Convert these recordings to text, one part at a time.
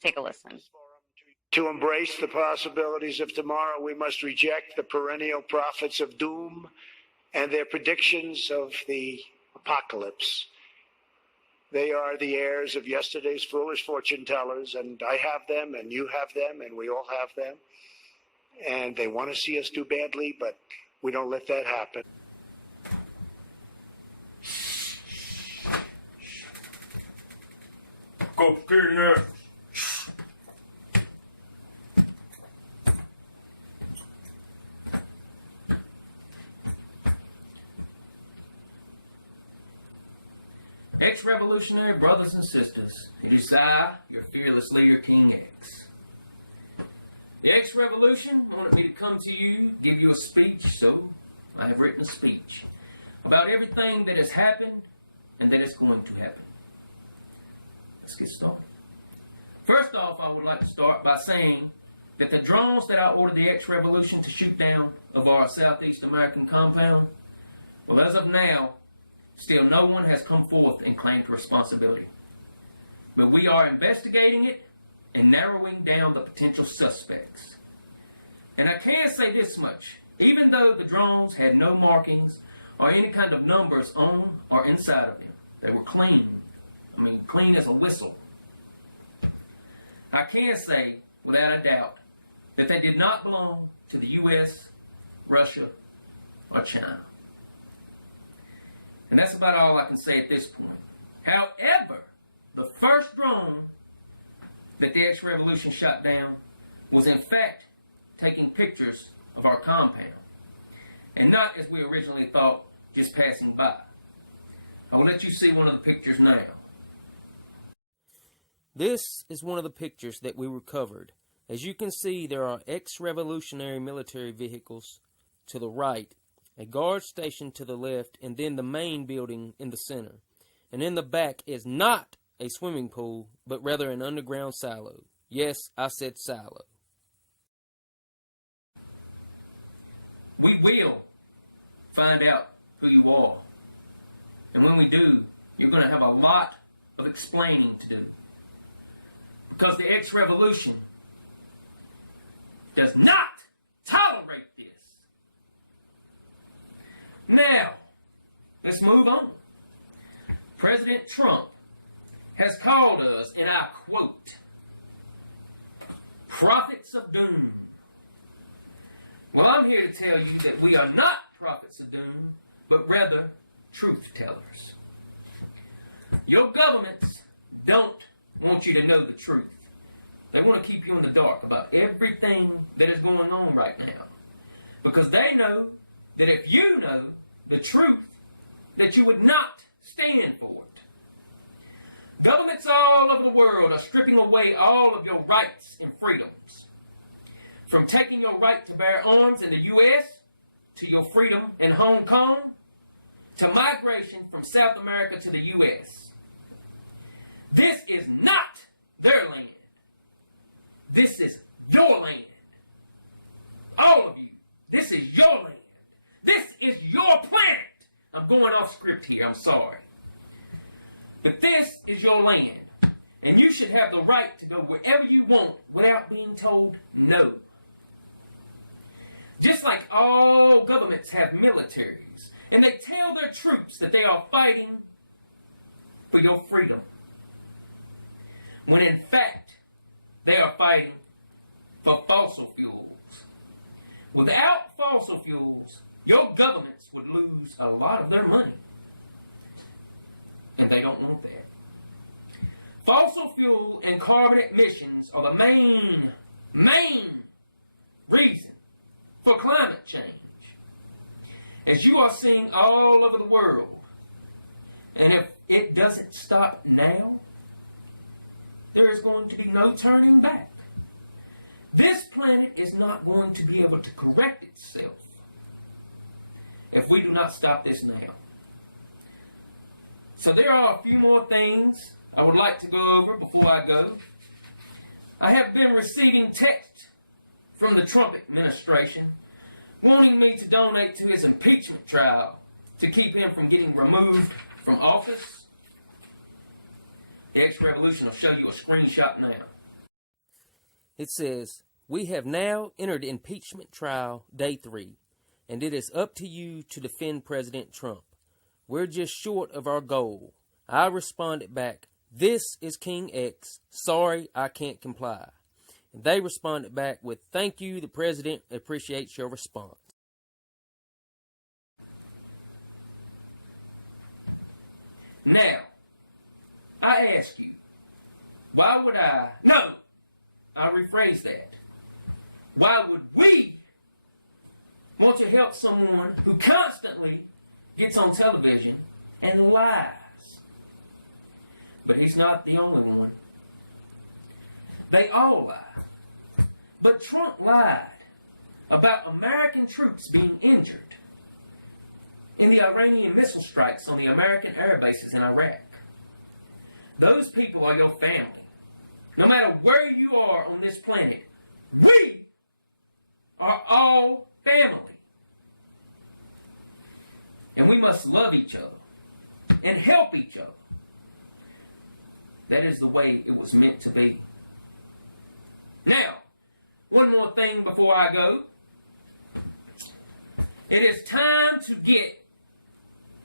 Let's take a listen. To embrace the possibilities of tomorrow, we must reject the perennial prophets of doom and their predictions of the apocalypse. They are the heirs of yesterday's foolish fortune tellers, and I have them, and you have them, and we all have them. And they want to see us do badly, but we don't let that happen. Go get in there. Ex-revolutionary brothers and sisters, it is I, your fearless leader, King X. The ex-revolution wanted me to come to you, give you a speech, so I have written a speech about everything that has happened and that is going to happen. Let's get started. First off, I would like to start by saying that the drones that I ordered the ex-revolution to shoot down of our Southeast American compound, well, as of now, still no one has come forth and claimed responsibility. But we are investigating it and narrowing down the potential suspects. And I can say this much, even though the drones had no markings or any kind of numbers on or inside of them, they were clean. I mean, clean as a whistle. I can say, without a doubt, that they did not belong to the U.S., Russia, or China. And that's about all I can say at this point. However, the first drone that the ex-revolution shot down was in fact taking pictures of our compound. And not, as we originally thought, just passing by. I will let you see one of the pictures now. This is one of the pictures that we recovered. As you can see, there are ex-revolutionary military vehicles to the right, a guard station to the left, and then the main building in the center. And in the back is not a swimming pool, but rather an underground silo. Yes, I said silo. We will find out who you are. And when we do, you're going to have a lot of explaining to do. Because the ex-revolution does not tolerate this. Now, let's move on. President Trump has called us, and I quote, prophets of doom. Well, I'm here to tell you that we are not prophets of doom, but rather truth tellers. Your governments don't want you to know the truth. They want to keep you in the dark about everything that is going on right now. Because they know that if you know the truth, that you would not stand for it. Governments all over the world are stripping away all of your rights and freedoms. From taking your right to bear arms in the U.S., to your freedom in Hong Kong, to migration from South America to the U.S. This is not their land. This is your land. All of you. This is your land. This is your planet. I'm going off script here. I'm sorry. But this is your land. And you should have the right to go wherever you want without being told no. Just like all governments have militaries. And they tell their troops that they are fighting for your freedom. When in fact, they are fighting for fossil fuels. Without fossil fuels, your governments would lose a lot of their money. And they don't want that. Fossil fuel and carbon emissions are the main reason for climate change. As you are seeing all over the world. And if it doesn't stop now, there is going to be no turning back. This planet is not going to be able to correct itself if we do not stop this now. So there are a few more things I would like to go over before I go. I have been receiving texts from the Trump administration wanting me to donate to his impeachment trial to keep him from getting removed from office. The ex-revolution will show you a screenshot now. It says, "We have now entered impeachment trial day 3, and it is up to you to defend President Trump. We're just short of our goal." I responded back, "This is King X. Sorry, I can't comply." And they responded back with, "Thank you, the President appreciates your response." Now, I ask you, why would I... No! I'll rephrase that. Why would we want to help someone who constantly gets on television and lies? But he's not the only one. They all lie. But Trump lied about American troops being injured in the Iranian missile strikes on the American air bases in Iraq. Those people are your family. No matter where you are on this planet, we are all family. And we must love each other and help each other. That is the way it was meant to be. Now, one more thing before I go. It is time to get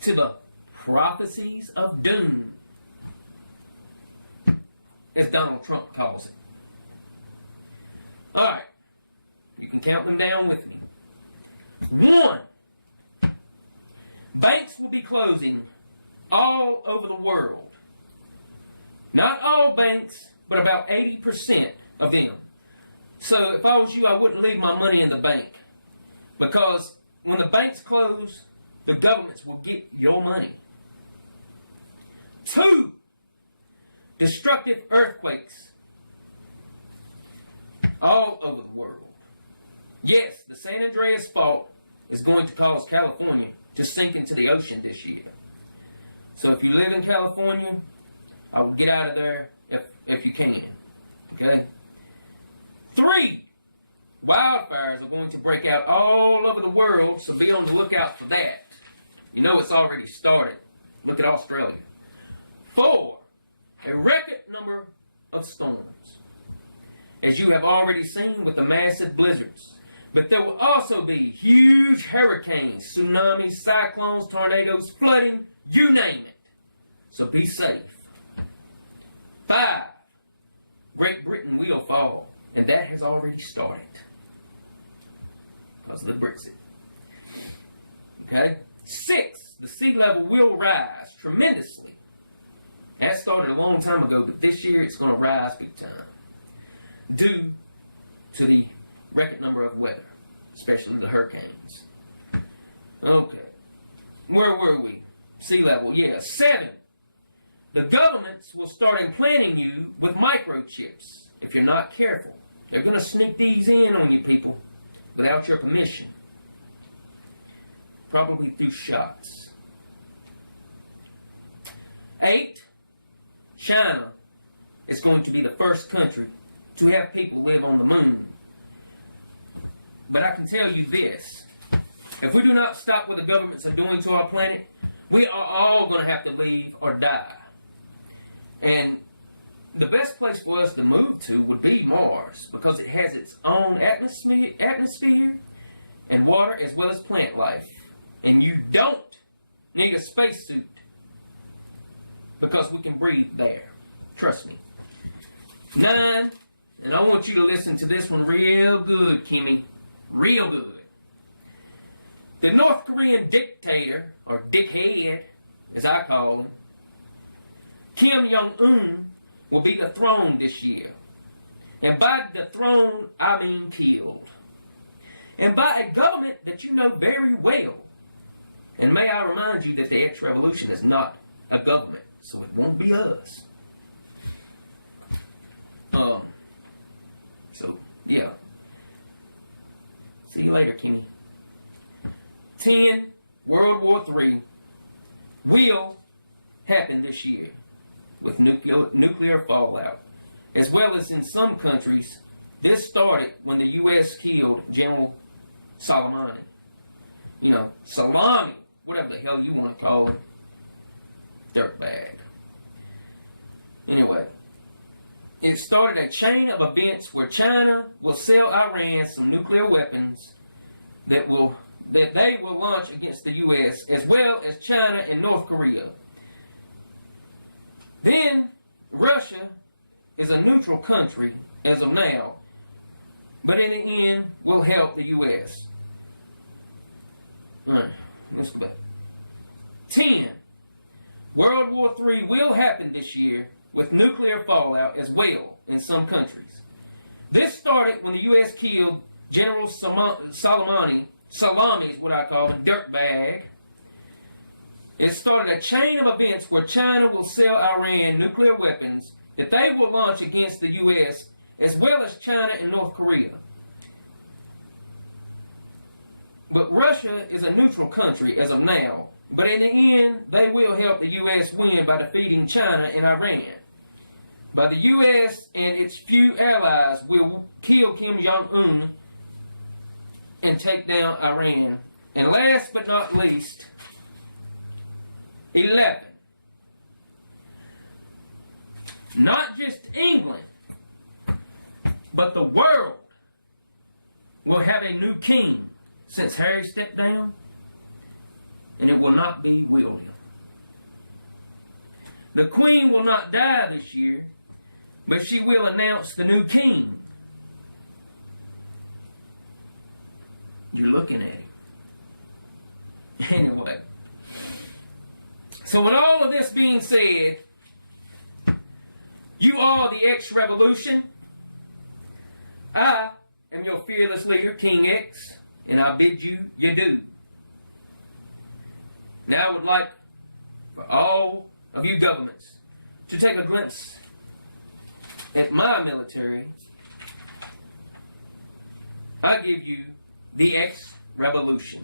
to the prophecies of doom, as Donald Trump calls it. Alright, you can count them down with me. 1, banks will be closing all over the world. Not all banks, but about 80% of them. So if I was you, I wouldn't leave my money in the bank. Because when the banks close, the governments will get your money. 2, destructive earthquakes all over the world. Yes, the San Andreas fault is going to cause California to sink into the ocean this year. So if you live in California, I would get out of there if you can. Okay? 3, wildfires are going to break out all over the world, so be on the lookout for that. You know it's already started. Look at Australia. 4, a record number of storms, as you have already seen with the massive blizzards. But there will also be huge hurricanes, tsunamis, cyclones, tornadoes, flooding, you name it. So be safe. 5, Great Britain will fall, and that has already started because of the Brexit. Okay? 6, the sea level will rise tremendously. That started a long time ago, but this year it's going to rise big time due to the record number of weather, especially the hurricanes. Okay. Where were we? Sea level, yeah. 7, the governments will start implanting you with microchips if you're not careful. They're going to sneak these in on you people without your permission. Probably through shots. 8, China is going to be the first country to have people live on the moon. But I can tell you this. If we do not stop what the governments are doing to our planet, we are all going to have to leave or die. And the best place for us to move to would be Mars, because it has its own atmosphere and water as well as plant life. And you don't need a spacesuit because we can breathe there. Trust me. 9, and I want you to listen to this one real good, Kimmy. Real good. The North Korean dictator, or dickhead, as I call him, Kim Jong-un, will be dethroned this year. And by dethroned, I mean killed. And by a government that you know very well. And may I remind you that the X-Revolution is not a government, so it won't be us. So, yeah. See you later, Kimmy. 10, World War III will happen this year with nuclear fallout. As well as in some countries, this started when the U.S. killed General Soleimani. You know, Salami, whatever the hell you want to call him. Dirtbag. Anyway, it started a chain of events where China will sell Iran some nuclear weapons that they will launch against the U.S., as well as China and North Korea. Then, Russia is a neutral country as of now, but in the end will help the U.S. Alright, let's go back. 10. World War III will happen this year with nuclear fallout as well in some countries. This started when the U.S. killed General Soleimani is what I call him, dirtbag. It started a chain of events where China will sell Iran nuclear weapons that they will launch against the U.S., as well as China and North Korea. But Russia is a neutral country as of now, but in the end, they will help the U.S. win by defeating China and Iran. But the U.S. and its few allies will kill Kim Jong-un and take down Iran. And last but not least, 11. Not just England, but the world will have a new king since Harry stepped down, and it will not be William. The Queen will not die this year, but she will announce the new king. You're looking at him. Anyway. So with all of this being said, you are the X-Revolution. I am your fearless leader, King X, and I bid you do. Now I would like for all of you governments to take a glimpse at my military. I give you the X-Revolution.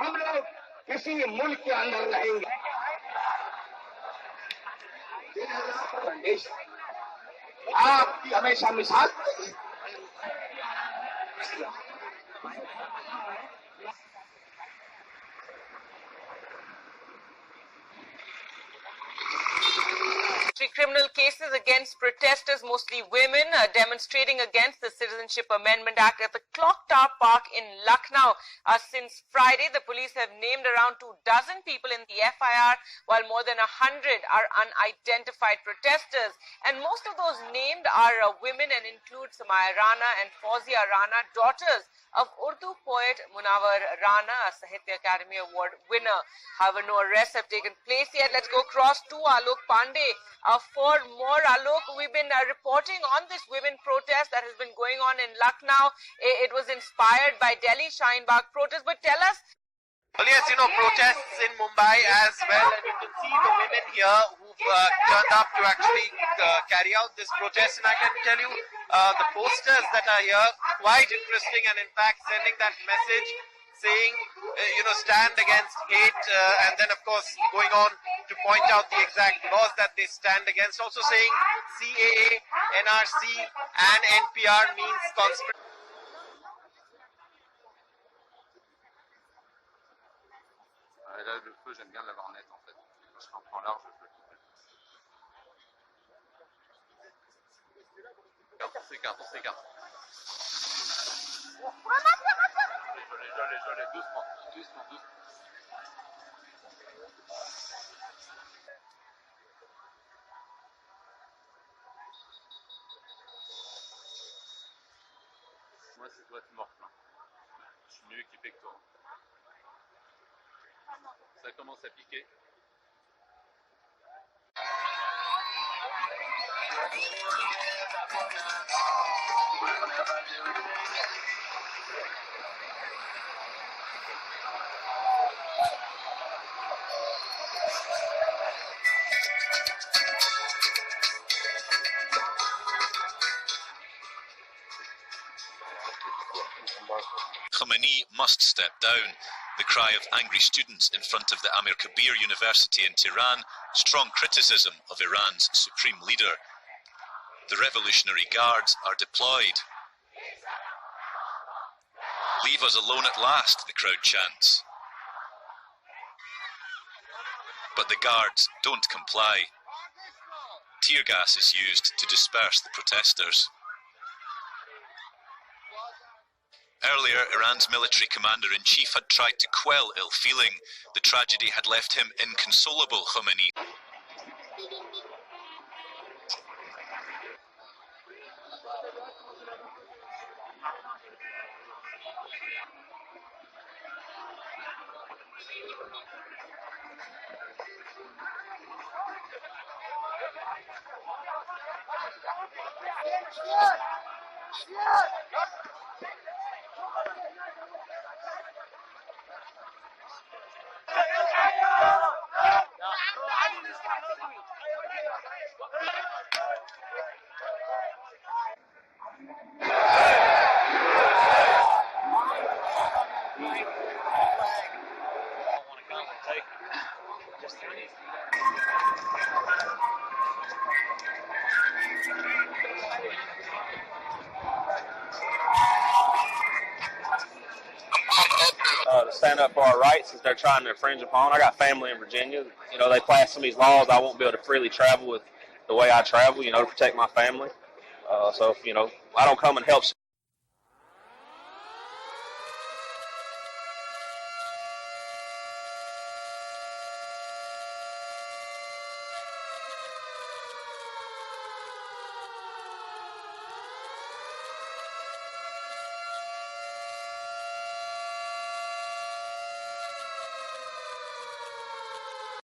हम लोग किसी मुल्क के अंदर रहेंगे। संदेश आपकी हमेशा मिसाल criminal cases against protesters, mostly women, demonstrating against the Citizenship Amendment Act at the Clock Tower Park in Lucknow. Since Friday, the police have named around 24 people in the FIR, while more than 100 are unidentified protesters. And most of those named are women and include Samaya Rana and Fawzia Rana, daughters of Urdu poet Munawar Rana, a Sahitya Academy Award winner. However, no arrests have taken place yet. Let's go across to Alok Pandey for more. Alok, we've been reporting on this women protest that has been going on in Lucknow. It was inspired by Delhi Shaheen Bagh protest, but tell us. Well, yes, protests in Mumbai as well, and you can see the women here who've turned up to actually carry out this protest, and I can tell you the posters that are here, quite interesting, and in fact sending that message saying, stand against hate, and then of course going on to point out the exact laws that they stand against, also saying CAA, NRC and NPR means conspiracy. Là, le feu, j'aime bien l'avoir net en fait. Quand je prends large, je le coupe. On s'écarte. Je l'ai, doucement. Moi, c'est toi, tu morfles. Je suis mieux équipé que toi. Ça commence à piquer. Khamenei must step down. The cry of angry students in front of the Amir Kabir University in Tehran, strong criticism of Iran's supreme leader. The Revolutionary Guards are deployed. Leave us alone at last, the crowd chants. But the guards don't comply. Tear gas is used to disperse the protesters. Earlier, Iran's military commander-in-chief had tried to quell ill feeling. The tragedy had left him inconsolable, Khamenei. To stand up for our rights as they're trying to infringe upon. I got family in Virginia. They pass some of these laws. I won't be able to freely travel with the way I travel, to protect my family. So if, I don't come and help